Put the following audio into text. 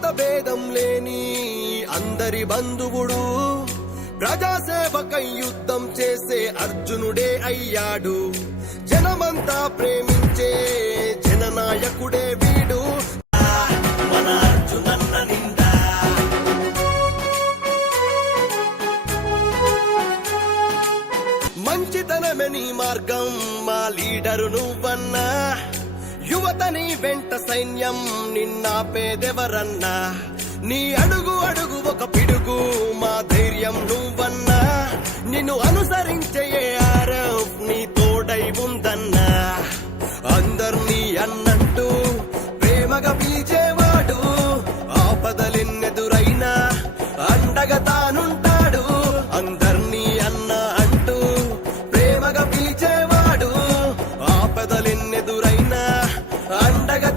మత భేదం లేని అందరి బంధువుడు, ప్రజాసేవకై యుద్ధం చేసే అర్జునుడే అయ్యాడు. జనమంతా ప్రేమించే జననాయకుడే వీడు, మన అర్జునన్న నిండా. మంచితనమే నీ మార్గం, మా లీడరు నువ్వన్నా. యువతని వెంట సైన్యం, నిన్నాపేదెవరన్నా. నీ అడుగు అడుగు ఒక పిడుగు, మా ధైర్యం నువ్వన్నా. నిన్ను అనుసరించే ఆర్ఎఫ్ నీ తోడై ఉందన్నా. అందర్నీ అన్నంటూ ప్రేమగా పిలిచేవాడు, ఆపదలెన్నెదురైనా అండగా తానుంటాడు. అందర్నీ అన్న అంటూ ప్రేమగా పిలిచేవాడు, ఆపదలెన్నెదురైనా అండగా